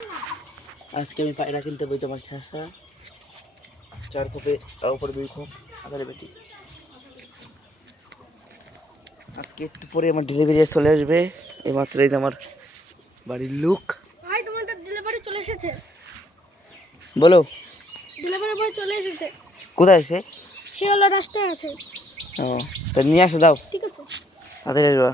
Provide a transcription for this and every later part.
আজকে আমি পায়রা কিনতে বই আমার খেসা 4 খোপে তার উপরে 2 খোপ আবার বেটি। আজকে একটু পরে আমার ডেলিভারি চলে আসবে। এইমাত্র এই যে আমার বাড়ির লোক। ভাই তোমারটা ডেলিভারি চলে এসেছে। বলো ডেলিভারি বয় চলে এসেছে। কোথায় আছে? সে হলো রাস্তায় আছে। ও তা নিয়ে আসো দাও। ঠিক আছে। তাড়াতাড়ি আসবা।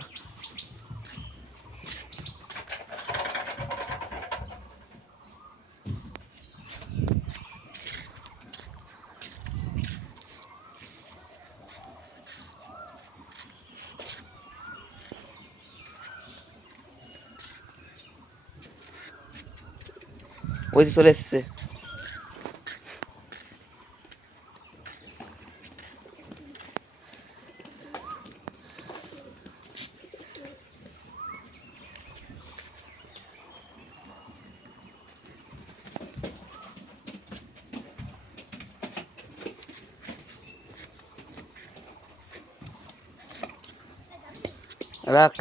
ওই যে চলে এসছে। রাখ।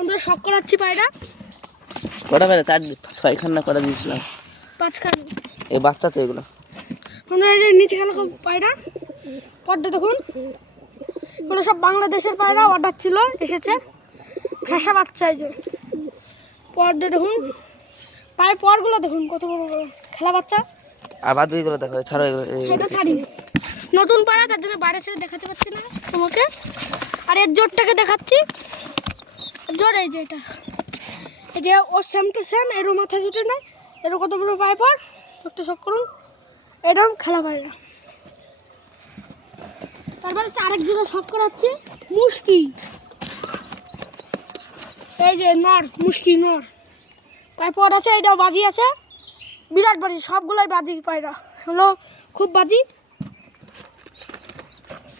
আমরা শখ করাচ্ছি পায়রা। কটা বেলা 4-6 খান না কটা দিয়েছিলাম। 5 খান। এই বাচ্চা তো এগুলো। আমরা এই যে নিচে খেলা পায়রা। পর্দা দেখুন। এগুলো সব বাংলাদেশের পায়রা, অর্ডার ছিল, এসেছে। খেসা বাচ্চা এই যে। পর্দা দেখুন। পায়ে পরগুলো দেখুন কত বড় বড় খেলা বাচ্চা। আর বাদ বাকিগুলো দেখো, ছাড়ো এগুলো। এটা ছাড়ি। নতুন পায়রা, তার জন্য বাইরে ছেড়ে দেখাতে পারছি না তোমাকে। আর এর জোরটাকে দেখাচ্ছি। জোর এই যে এটা, এই যে ও সেম টু সেম, এরও মাথা জুটে নাই, এরও কত বড় পায়ে পর, চোখটা শখ করুন। এরকম খেলা পায়রা। তারপরে আরেক জোড়া শখ করাচ্ছি মুশকি। এই যে নর, মুশকি নর পায়ে পর আছে, এইটাও বাজি আছে, বিরাট বাজি, সবগুলোই বাজি পায়রা হলো, খুব বাজি।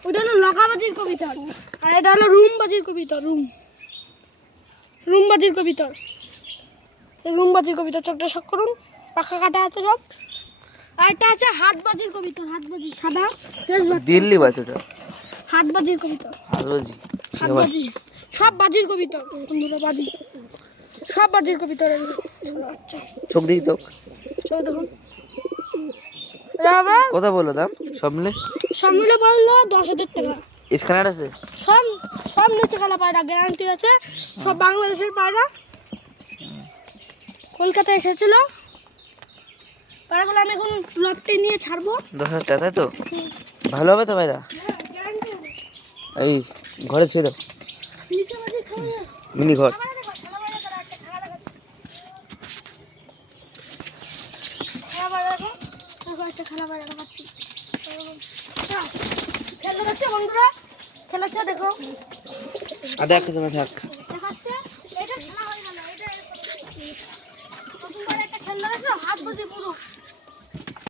ওইটা হলো লগাবাজির কবিতর, আর এটা হলো রুমবাজির কবিতর। রুমবাজির কবিতর, রুমবাজির কবিতর। চোখটা শখ করুন, পাখা কাটা আছে সব। আর এটা আছে হাতবাজির কবিতর, হাতবাজি সাদা দিল্লি বাচ্চাটা হাতবাজির কবিতর। হাতবাজি। হাতবাজি সব বাজির কবিতর বন্ধুরা, বাজি সব বাজির কবিতর। আচ্ছা চোখ দেখি চোখ। চলো দেখুন। কত বললো দাম সব মিলে? সব মিলে বললো 10,000 টাকা। স্ক্যানার আছে? সব সব নিচে খেলা পায়রা, গ্যারান্টি আছে। সব বাংলাদেশের পায়রা, কলকাতা এসেছিল পায়রাগুলো। আমি এখন লটে নিয়ে ছাড়বো। 10,000 টাকা, তাই তো? ভালো হবে তো ভাইরা? এই ঘরে ছিল মিনি ঘর। খেলা বন্ধুরা, খেলাচ্ছে দেখো। আদা একসাথে তোমার থাক। দেখাচ্ছে এটা খেলা হয়ে গেল। এটা নতুন করে একটা খেলা আছে, হাত বাজি পুরো।